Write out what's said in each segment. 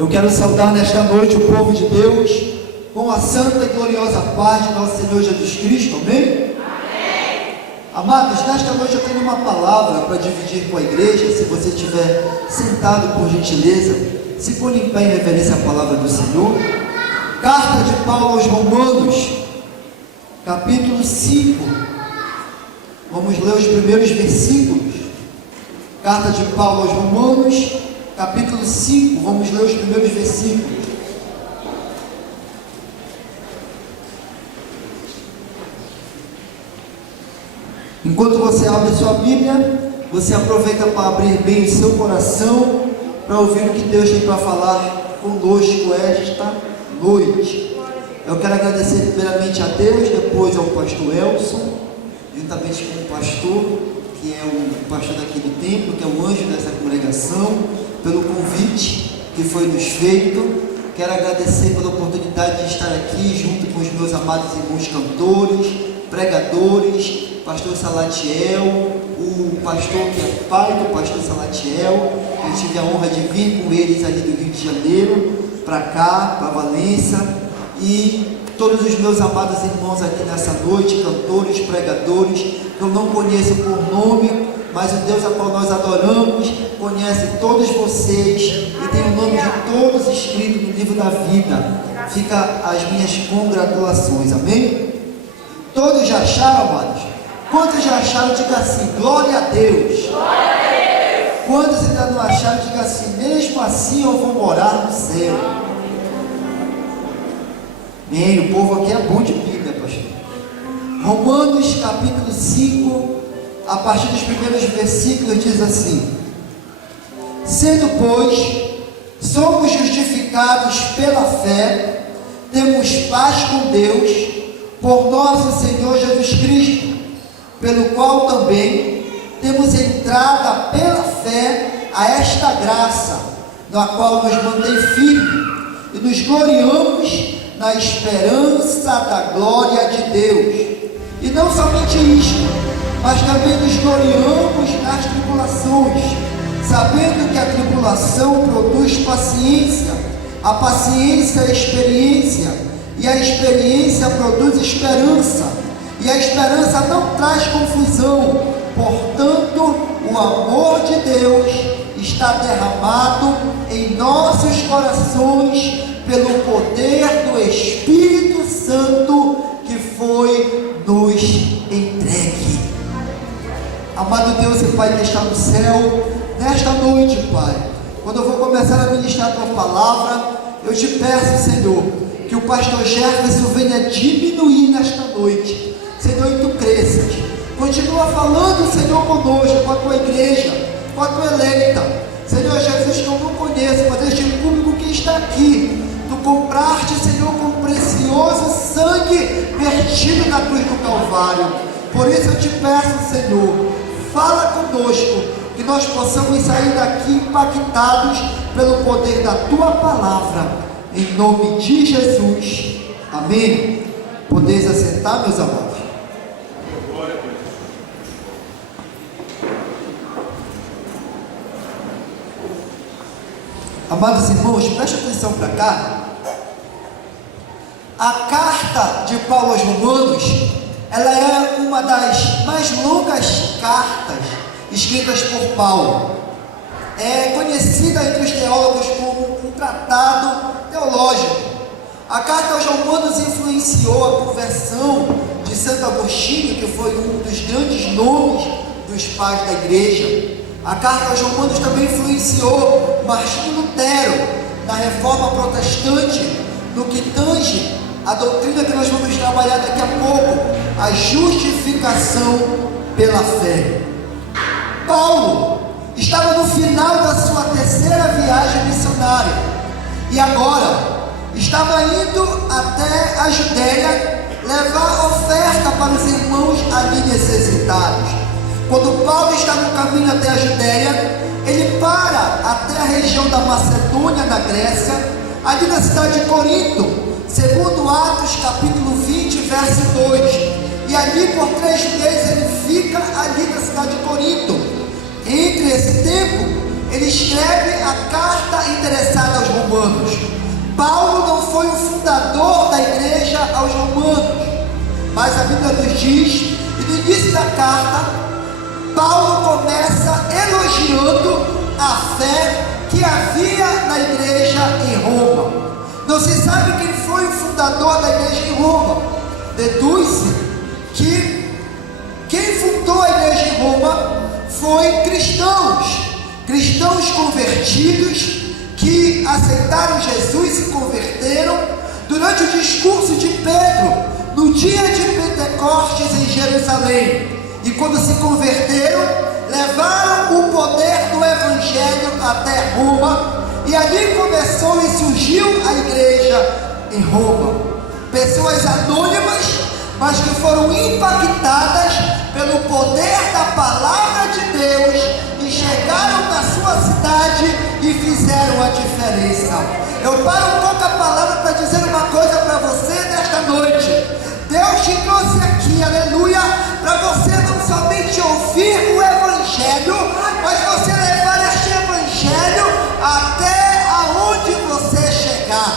Eu quero saudar nesta noite o povo de Deus com a santa e gloriosa paz de nosso Senhor Jesus Cristo, amém? Amém. Amados, nesta noite eu tenho uma palavra para dividir com a igreja. Se você estiver sentado, por gentileza, se põe em pé em reverência à palavra do Senhor. Carta de Paulo aos Romanos, capítulo 5. Vamos ler os primeiros versículos. Carta de Paulo aos Romanos, capítulo 5, vamos ler os primeiros versículos. Enquanto você abre sua Bíblia, você aproveita para abrir bem o seu coração, para ouvir o que Deus tem para falar conosco esta noite. Eu quero agradecer primeiramente a Deus, depois ao pastor Elson, juntamente com o pastor, que é o pastor daqui do templo, que é o anjo dessa congregação, pelo convite que foi nos feito. Quero agradecer pela oportunidade de estar aqui junto com os meus amados irmãos cantores, pregadores, pastor Salatiel, o pastor que é pai do pastor Salatiel. Eu tive a honra de vir com eles ali do Rio de Janeiro para cá, para Valença, e todos os meus amados irmãos aqui nessa noite, cantores, pregadores, que eu não conheço por nome, mas o Deus a qual nós adoramos conhece todos vocês e tem o nome de todos escrito no livro da vida. Fica as minhas congratulações, amém? Todos já acharam, amados? Quantos já acharam? Diga assim, glória a Deus. Glória a Deus. Quantos ainda não acharam? Diga assim, mesmo assim eu vou morar no céu. Amém? O povo aqui é bom de Bíblia, pastor. Romanos capítulo 5, a partir dos primeiros versículos, diz assim: sendo, pois, somos justificados pela fé, temos paz com Deus, por nosso Senhor Jesus Cristo, pelo qual também temos entrada pela fé a esta graça, na qual nos mantém firme, e nos gloriamos na esperança da glória de Deus. E não somente isto, mas também nos gloriamos nas tribulações, sabendo que a tribulação produz paciência, a paciência é experiência, e a experiência produz esperança, e a esperança não traz confusão. Portanto, o amor de Deus está derramado em nossos corações pelo poder do Espírito Santo que foi nos entregue. Amado Deus e Pai que está no céu, nesta noite, Pai, quando eu vou começar a ministrar a Tua palavra, eu te peço, Senhor, que o pastor Jefferson venha diminuir nesta noite, Senhor, e Tu cresças. Continua falando, Senhor, conosco, com a Tua igreja, com a Tua eleita, Senhor Jesus, que eu não conheço, mas este público que está aqui, Tu compraste, Senhor, com precioso sangue vertido na cruz do Calvário. Por isso eu te peço, Senhor, fala conosco, que nós possamos sair daqui impactados pelo poder da Tua palavra, em nome de Jesus, amém. Podeis assentar, meus amados. Amados irmãos, preste atenção para cá. A carta de Paulo aos Romanos, ela é uma das mais longas cartas escritas por Paulo. É conhecida entre os teólogos como um tratado teológico. A carta aos Romanos influenciou a conversão de Santo Agostinho, que foi um dos grandes nomes dos pais da igreja. A carta aos Romanos também influenciou Martinho Lutero na reforma protestante, no que tange a doutrina que nós vamos trabalhar daqui a pouco, a justificação pela fé. Paulo estava no final da sua terceira viagem missionária e agora estava indo até a Judéia levar oferta para os irmãos ali necessitados. Quando Paulo está no caminho até a Judéia, ele para até a região da Macedônia, na Grécia, ali na cidade de Corinto, segundo Atos capítulo 20, verso 2, e ali por 3 meses ele fica ali na cidade de Corinto. Entre esse tempo, ele escreve a carta endereçada aos romanos. Paulo não foi o fundador da igreja aos romanos, mas a Bíblia nos diz, e no início da carta, Paulo começa elogiando a fé que havia na igreja em Roma. Não se sabe quem foi o fundador da igreja em Roma. Deduz-se que quem fundou a igreja em Roma foi cristãos convertidos que aceitaram Jesus e se converteram durante o discurso de Pedro no dia de Pentecostes em Jerusalém. E quando se converteram, levaram o poder do Evangelho até Roma, e ali começou e surgiu a igreja em Roma. Pessoas anônimas, mas que foram impactadas pelo poder da palavra de Deus e chegaram na sua cidade e fizeram a diferença. Eu paro um pouco a palavra para dizer uma coisa para você nesta noite. Deus te trouxe aqui, aleluia, para você não somente ouvir o Evangelho, mas você levar este Evangelho até aonde você chegar.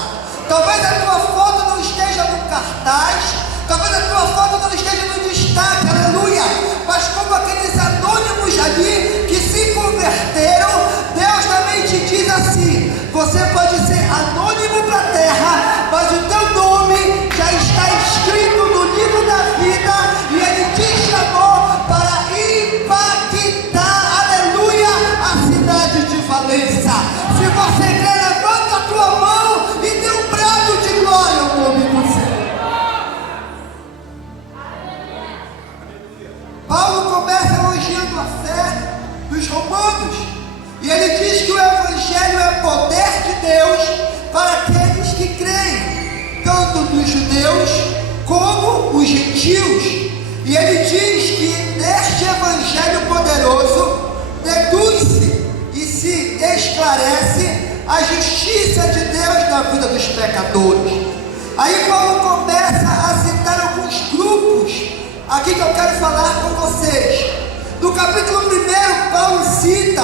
Talvez a tua foto não esteja no cartaz, talvez a tua foto não esteja no destaque, aleluia, mas como aqueles anônimos ali que se converteram, Deus também te diz assim: você pode ser anônimo para a terra, mas o teu nome já está escrito no livro da vida, e Ele te chamou para impactar, aleluia, a cidade de Valença. Se você crê, levanta a tua mão e dê um brado de glória ao nome do Senhor. Paulo começa elogiando a fé dos romanos, e ele diz que o Evangelho é poder de Deus para aqueles que creem, tanto dos judeus como os gentios. E ele diz que neste Evangelho poderoso deduz-se e se esclarece a justiça de Deus na vida dos pecadores. Aí Paulo começa a citar alguns grupos aqui que eu quero falar com vocês. No capítulo 1, Paulo cita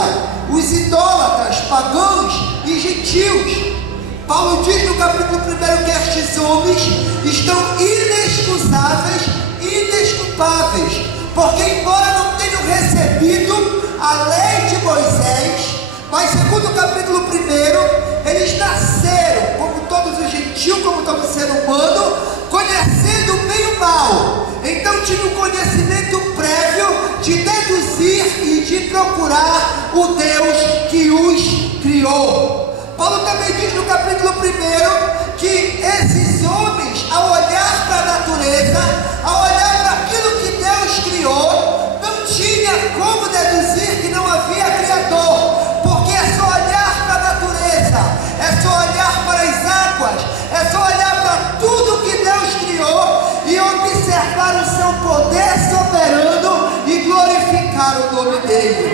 os idólatras, pagãos e gentios. Paulo diz no capítulo 1 que estes homens estão inexcusáveis e indesculpáveis, porque embora não tenham recebido a lei de Moisés, mas segundo o capítulo 1, eles nasceram, como todos os gentios, como todo ser humano, conhecendo o bem e o mal. Então tinha um conhecimento prévio de deduzir e de procurar o Deus que os criou. Paulo também diz no capítulo 1 que esses homens, ao olhar para a natureza, ao olhar para aquilo que Deus criou, não tinha como deduzir que não havia Criador, porque é só olhar para a natureza, é só olhar para as águas, é só olhar para tudo que Deus criou e observar o seu poder soberano e glorificar o nome dele.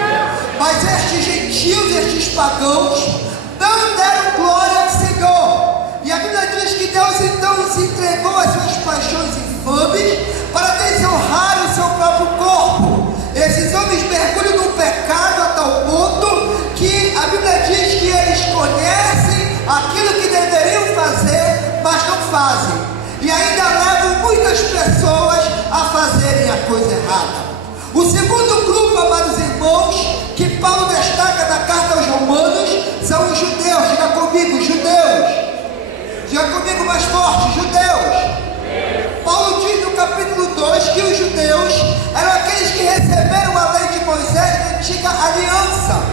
Mas estes gentios, estes pagãos, não deram glória ao Senhor. E a Bíblia diz que Deus então se entregou às suas paixões infames para desonrar o seu próprio corpo. Esses homens mergulham no pecado a tal ponto que a Bíblia diz que eles conhecem aquilo que deveriam fazer, mas não fazem, e ainda levam muitas pessoas a fazerem a coisa errada. O segundo grupo, amados irmãos, que Paulo destaca na carta aos Romanos, são os judeus. Diga comigo, judeus. Diga comigo mais forte, judeus. Paulo diz no capítulo 2 que os judeus eram aqueles que receberam a lei de Moisés na antiga aliança.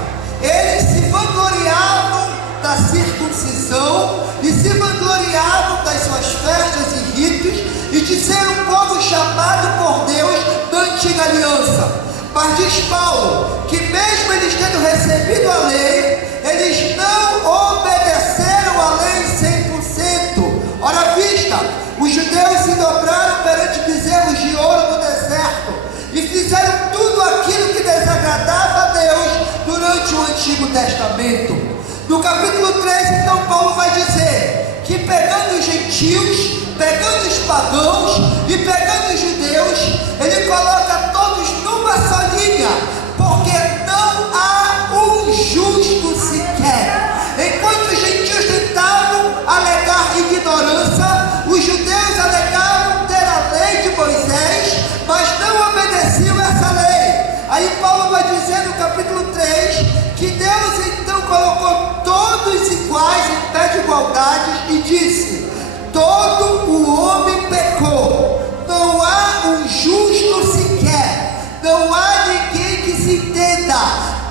Eles se vangloriavam da circuncisão e se vangloriavam das suas festas e ritos e de ser um povo chamado por Deus da antiga aliança. Mas diz Paulo que mesmo eles tendo recebido a lei, eles não obedeceram a lei 100%. Ora vista, os judeus se dobraram perante bezerros de ouro no deserto e fizeram tudo aquilo que desagradava a Deus durante o Antigo Testamento. No capítulo 3, então, Paulo vai dizer que pegando os gentios, pegando os pagãos e pegando os judeus, ele coloca todos numa só linha, porque não há um justo desigualdades e disse: todo o homem pecou, não há um justo sequer, não há ninguém que se entenda,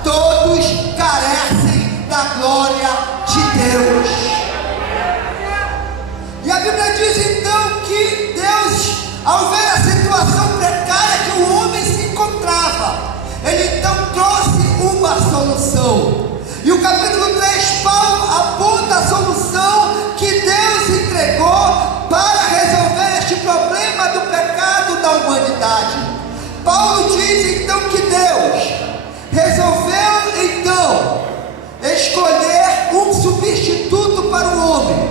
todos carecem da glória de Deus. E a Bíblia diz então que Deus, ao ver a situação precária que o homem se encontrava, Ele então trouxe uma solução. E o capítulo 3, Paulo aponta a solução que Deus entregou para resolver este problema do pecado da humanidade. Paulo diz então que Deus resolveu então escolher um substituto para o homem.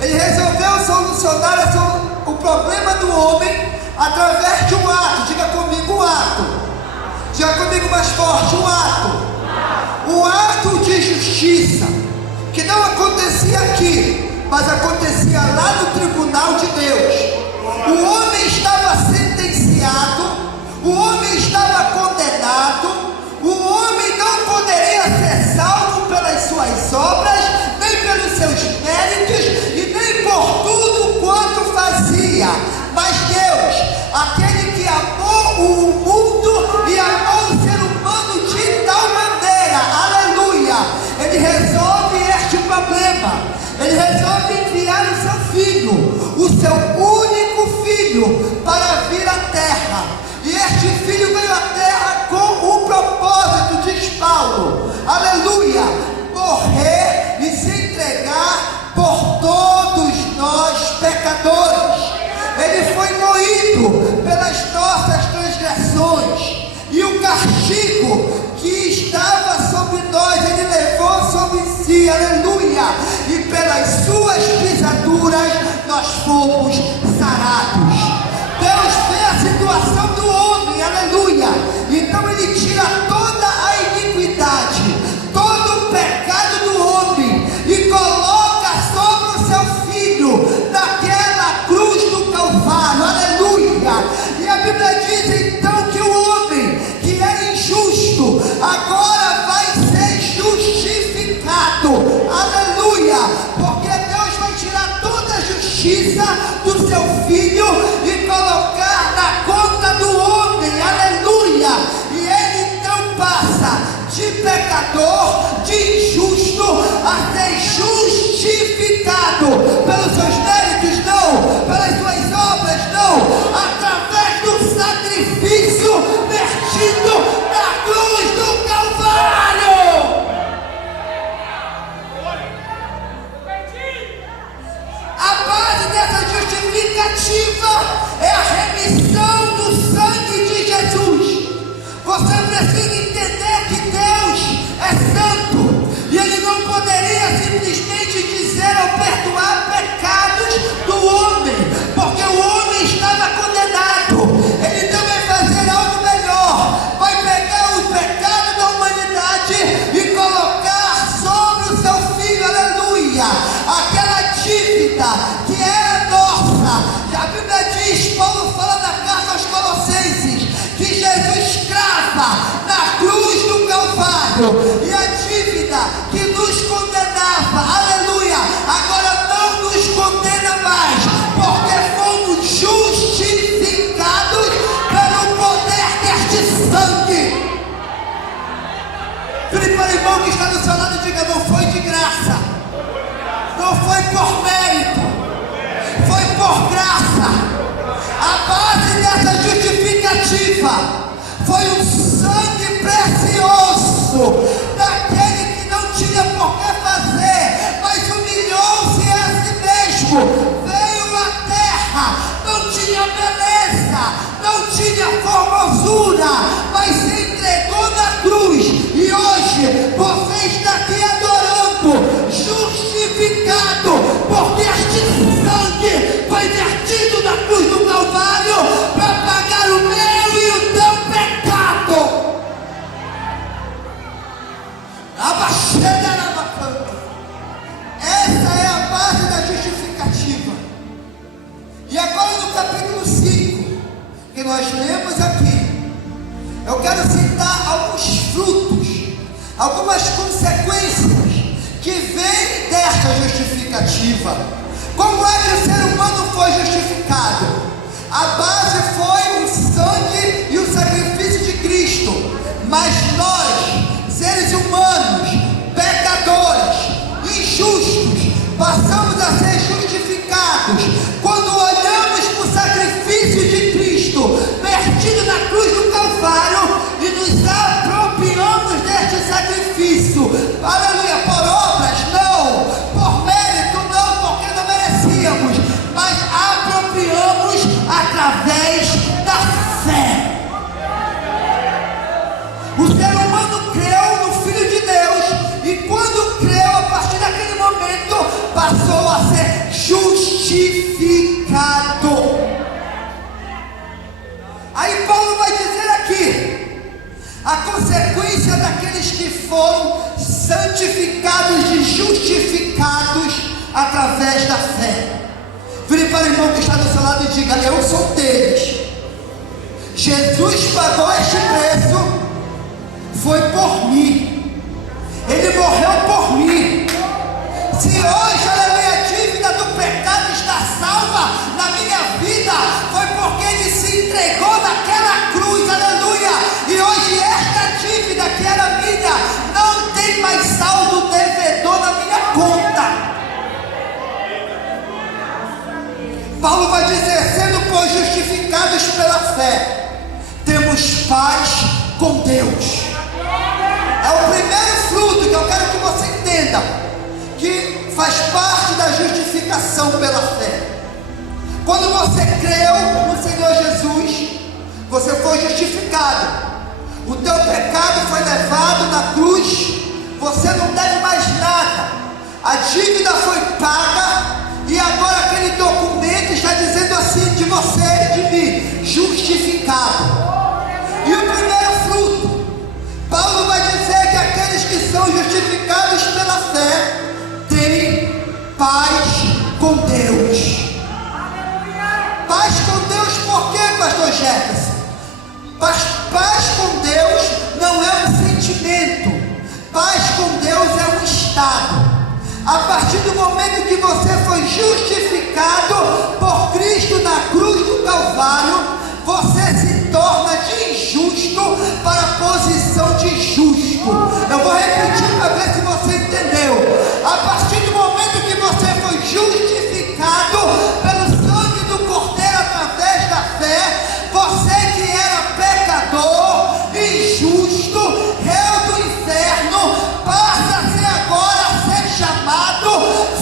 Ele resolveu solucionar o problema do homem através de um ato. Diga comigo, um ato. Diga comigo mais forte, um ato. Um ato de justiça, que não acontecia aqui, mas acontecia lá no tribunal de Deus. O homem estava sentenciado, o homem estava condenado, o homem não poderia ser salvo pelas suas obras, nem pelos seus méritos, e nem por tudo quanto fazia. Mas Deus, aquele que amou o mundo e amou o ser humano de tal maneira, aleluia, Ele resolve este problema. Ele resolve enviar o seu filho, o seu único filho, para vir à terra. E este filho veio à terra com um propósito, diz Paulo, aleluia, morrer e se entregar por todos nós pecadores. Ele foi moído pelas nossas transgressões, e o castigo que estava sobre nós, Ele levou sobre si, aleluia, e pelas suas pisaduras nós fomos sarados. Deus vê a situação do homem, aleluia, então Ele tira toda a iniquidade, todo o pecado do homem, e coloca sobre o seu filho, naquela cruz do Calvário, aleluia. E a Bíblia diz então que o homem que era injusto, agora vai ser justificado, aleluia, porque Deus vai tirar toda a justiça do seu filho e colocar na conta do homem, aleluia, e ele então passa de pecador, de injusto, a ser justificado pelos seus méritos, não, pelas suas obras, não, através do sacrifício vertido na cruz do Calvário. A base dessa justificativa é a remissão do sangue de Jesus. Você precisa entender que Deus é santo, e Ele não poderia simplesmente dizer ou perdoar pecados do homem, porque o homem estava condenado. Ele então vai fazer algo melhor, vai pegar o pecado da humanidade e colocar sobre o seu filho, aleluia, aquela dívida que era nossa. E a Bíblia diz, Paulo fala na carta aos Colossenses, que Jesus crava na cruz do Calvário, e a dívida que nos condenava, aleluia, agora não nos condena mais, porque fomos justificados pelo poder deste sangue. Felipe, para o irmão que está do seu lado, diga: não foi de graça, não foi por mérito, foi por graça. A base dessa justificativa foi um sangue precioso daquele que não tinha por que fazer, mas humilhou-se a si mesmo, veio à terra, não tinha beleza, não tinha formosura, mas se entregou na cruz. E hoje você está aqui adorando, justificado, porque este sangue foi vertido na cruz do Calvário para pagar o meu e o teu pecado. Essa é a base da justificativa. E agora no capítulo 5, que nós lemos aqui, eu quero citar alguns frutos, algumas consequências que vêm desta esta justificativa. Como é que o ser humano foi justificado? A base foi o sangue e o sacrifício de Cristo. Mas nós, seres humanos, pecadores, injustos, passamos a ser justificados quando olhamos para o sacrifício de Cristo vertido na cruz do Calvário e nos apropriamos deste sacrifício. Aleluia, por obras não, por mérito não, porque não merecíamos, mas apropriamos através da fé. O ser humano creu no Filho de Deus, e quando creu, a partir daquele momento, passou a ser justificado. Aí Paulo vai dizer aqui, a consequência daqueles que foram santificados e justificados através da fé. Vire para o irmão que está do seu lado e diga: eu sou deles. Jesus pagou este preço, foi por mim, Ele morreu por mim. Se hoje, aleluia, a dívida do pecado está salva na minha vida, foi porque Ele se entregou naquela cruz, aleluia. E hoje esta dívida que era minha, não tem mais saldo devedor na minha conta. Paulo vai dizer: sendo pois justificados pela fé, temos paz com Deus. É o primeiro fruto que eu quero que você entenda, que faz parte da justificação pela fé. Quando você creu no Senhor Jesus, você foi justificado. O teu pecado foi levado na cruz. Você não deve mais nada. A dívida foi paga. E agora aquele documento está dizendo assim de você e de mim: justificado. E o primeiro fruto, Paulo vai dizer que aqueles que são justificados pela fé têm paz com Deus. Paz com Deus por quê, pastor Jefferson? Paz com Deus não é um sentimento. Paz com Deus é um estado. A partir do momento que você foi justificado por Cristo na cruz do Calvário, você se torna de injusto para a posição de justo. Eu vou repetir para ver se você entendeu. A partir do momento que você foi justificado pelo sangue do Cordeiro através da fé, você que era pecador, injusto, réu do inferno, passa a ser agora chamado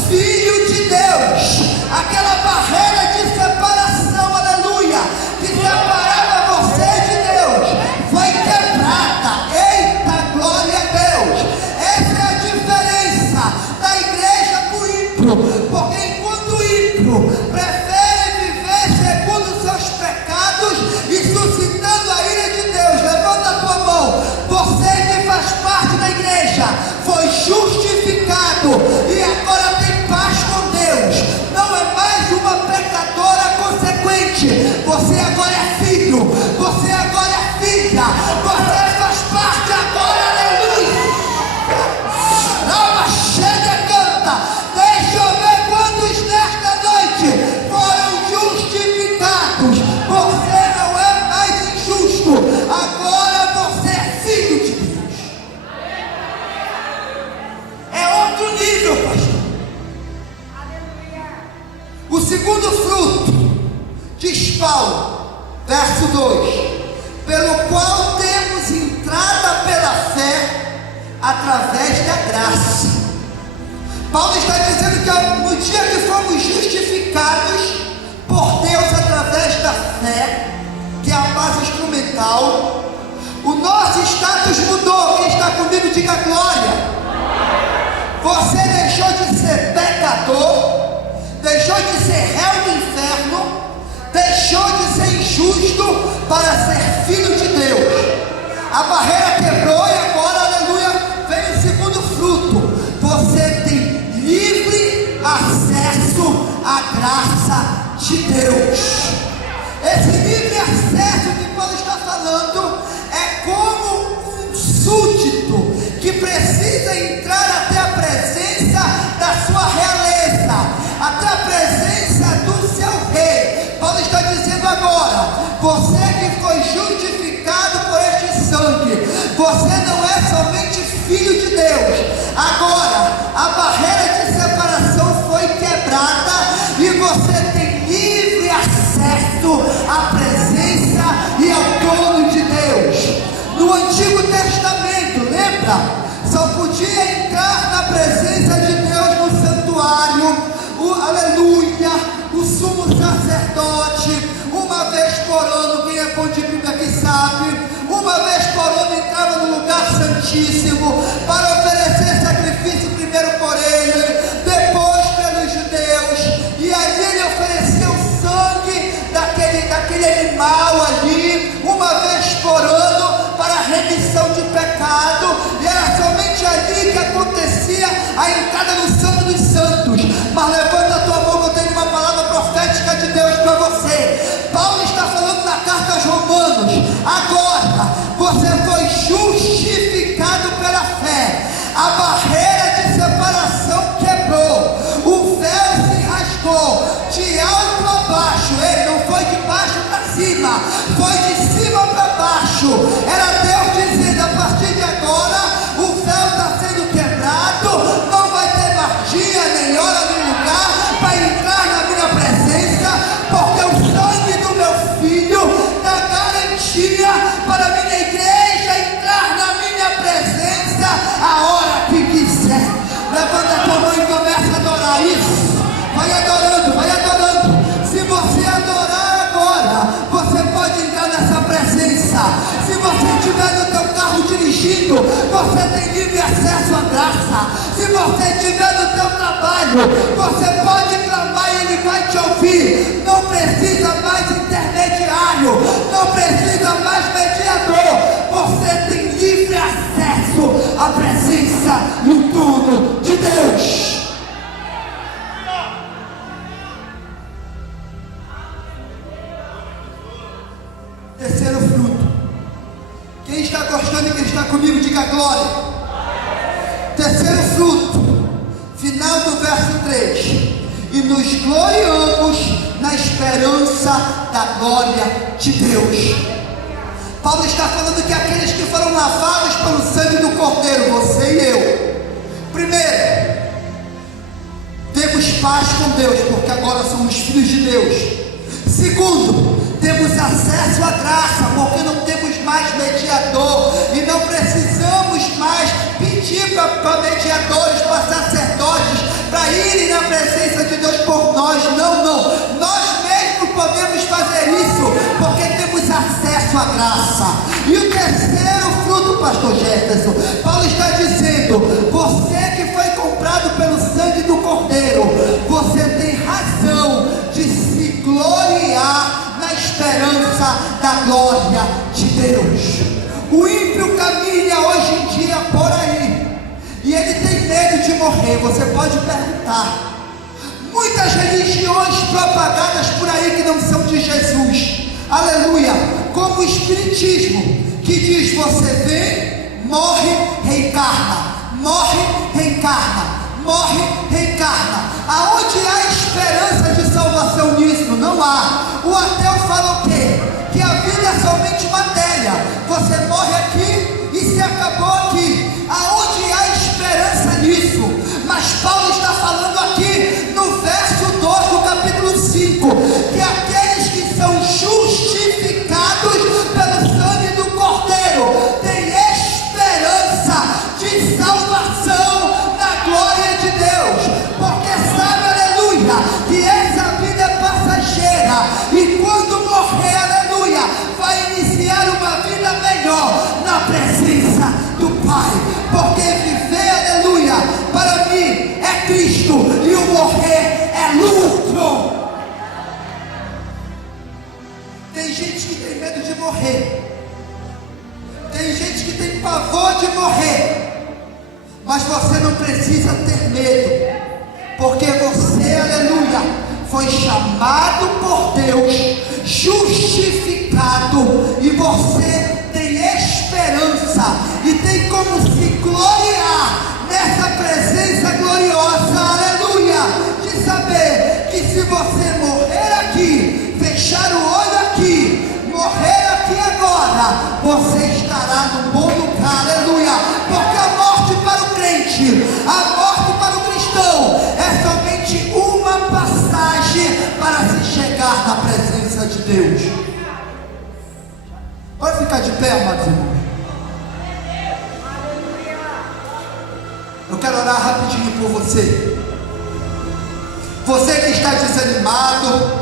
Filho de Deus. Aquela barreira de separação, aleluia, que separava você de Deus, foi quebrada. Eita, glória a Deus. Essa é a diferença da igreja para o ímpio, porque enquanto o ímpio prefere viver segundo seus pecados e suscitando a ira de Deus, levanta a tua mão. Você que faz parte da igreja foi justificado e agora tem paz com Deus. Não é mais uma pecadora consequente. Você agora é filho. Você agora é filha. Você faz parte agora, aleluia. Alma cheia canta. Deixa eu ver quantos nesta noite foram justificados. Você não é mais injusto. Agora você é filho de Deus. É outro nível, pastor. O segundo fruto, diz Paulo, verso 2: pelo qual temos entrada pela fé através da graça. Paulo está dizendo que no dia que fomos justificados por Deus através da fé, que é a base instrumental, o nosso status mudou. Quem está comigo, diga glória. Você deixou de ser pecador, deixou de ser réu do inferno, deixou de ser injusto para ser filho de Deus. A barreira quebrou e agora, aleluia, vem o segundo fruto. Você tem livre acesso à graça de Deus. Esse livre acesso que Paulo está falando é como um súdito que precisa entrar até a presença da sua você que foi justificado por este sangue, você não é somente filho de Deus. Agora, a barreira de separação foi quebrada e você tem livre acesso à presença e ao trono de Deus. No Antigo Testamento, lembra? Só podia entrar na presença de Deus no santuário, aleluia, o sumo sacerdote, uma vez por ano. Quem é bom de Bíblia que sabe, uma vez por ano entrava no lugar santíssimo para oferecer sacrifício, primeiro por ele, depois pelos judeus, e ali ele oferecia o sangue daquele animal ali, uma vez por ano, para a remissão de pecado, e era somente ali que acontecia a entrada no Santo dos Santos. Mas levanta a tua mão, eu tenho uma palavra profética de Deus para você. Paulo está falando na carta aos Romanos: agora você foi justificado pela fé, a barreira de separação quebrou, o véu se rasgou, de alto a baixo. Ele não foi de baixo para cima, foi de cima para baixo. Era Deus dizendo: a partir de agora o véu está sendo quebrado, não vai ter mais dia nem hora nem lugar para entrar na minha presença, porque o sangue do meu filho dá garantia para a minha igreja entrar na minha presença a hora que quiser. Levanta a tua mão e começa a adorar isso. Vai adorando, vai adorando. Se você adorar agora, você pode entrar nessa presença. Se você estiver no teu carro dirigindo, você tem livre acesso à graça. Se você estiver no teu trabalho, você pode clamar e ele vai te ouvir. Não precisa mais intermediário, não precisa mais mediador. Você tem livre acesso à presença e o trono de Deus. Terceiro fruto. Quem está gostando e quem está comigo, diga glória. Terceiro fruto, final do verso 3: e nos gloriamos na esperança da glória de Deus. Paulo está falando que aqueles que foram lavados pelo sangue do Cordeiro, você e eu, primeiro, temos paz com Deus, porque agora somos filhos de Deus. Segundo, temos acesso à graça, porque não temos mais mediador e não precisamos mais pedir para mediadores, para sacerdotes, para irem na presença de Deus por nós. Não, nós mesmos podemos fazer isso, porque temos acesso à graça. E o terceiro fruto, pastor Jefferson, Paulo está dizendo: você que foi comprado pelo sangue do Cordeiro, você tem razão de se gloriar na esperança da glória de Deus. O ímpio caminha hoje em dia por aí, e ele tem medo de morrer. Você pode perguntar: muitas religiões propagadas por aí que não são de Jesus, aleluia, como o Espiritismo, que diz: você vem, morre, reencarna, morre, reencarna, morre, reencarna. Aonde há esperança de salvação nisso? Não há. O ateu fala o quê? Que a vida é somente matéria. Você morre aqui e se acabou aqui. Aonde há esperança nisso? Mas Paulo está falando aqui no verso 2 do capítulo 5, que aqueles que são justificados pelo sangue do Cordeiro têm esperança de salvação na glória de Deus, porque sabe, aleluia, que essa vida é passageira, e quando morrer, aleluia, vai iniciar uma vida melhor na presença do Pai, porque viver, aleluia, para mim é Cristo e o morrer é lucro. Tem gente que tem medo de morrer, tem gente que tem pavor de morrer, mas você não precisa ter medo, porque você, aleluia, foi chamado por Deus, justificado, e você tem esperança e tem como se gloriar nessa presença gloriosa, aleluia, de saber que se você morrer aqui, fechar o olho aqui, ficar de pé, amados irmãos? Eu quero orar rapidinho por você. Você que está desanimado,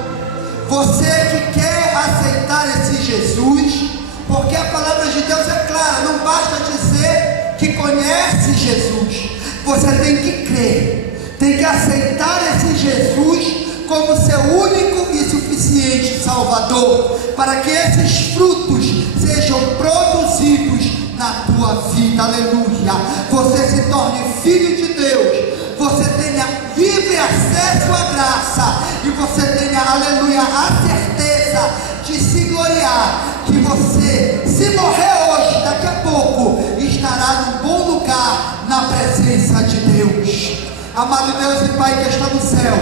você que quer aceitar esse Jesus, porque a palavra de Deus é clara, não basta dizer que conhece Jesus, você tem que crer, tem que aceitar esse Jesus como seu único e suficiente Salvador, para que esses frutos sejam produzidos na tua vida, aleluia. Você se torne filho de Deus, você tenha livre acesso à graça, e você tenha, aleluia, a certeza de se gloriar, que você, se morrer hoje, daqui a pouco, estará num bom lugar na presença de Deus. Amado Deus e Pai que está no céu,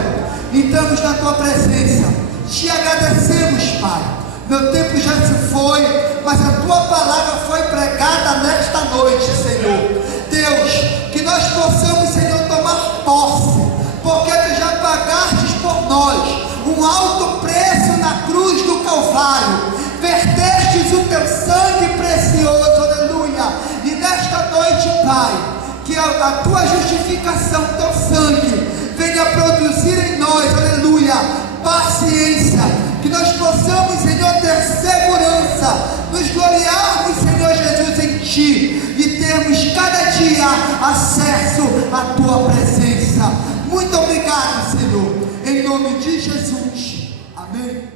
entramos na tua presença, te agradecemos, Pai. Meu tempo já se foi, mas a tua palavra foi pregada nesta noite, Senhor. Deus, que nós possamos, Senhor, tomar posse, porque tu já pagastes por nós um alto preço na cruz do Calvário, vertestes o teu sangue precioso, aleluia. E nesta noite, Pai, que a tua justificação, teu sangue, venha produzir em nós, aleluia, paciência, que nós possamos, Senhor, ter segurança, nos gloriarmos, Senhor Jesus, em Ti, e termos cada dia acesso à Tua presença. Muito obrigado, Senhor, em nome de Jesus, amém.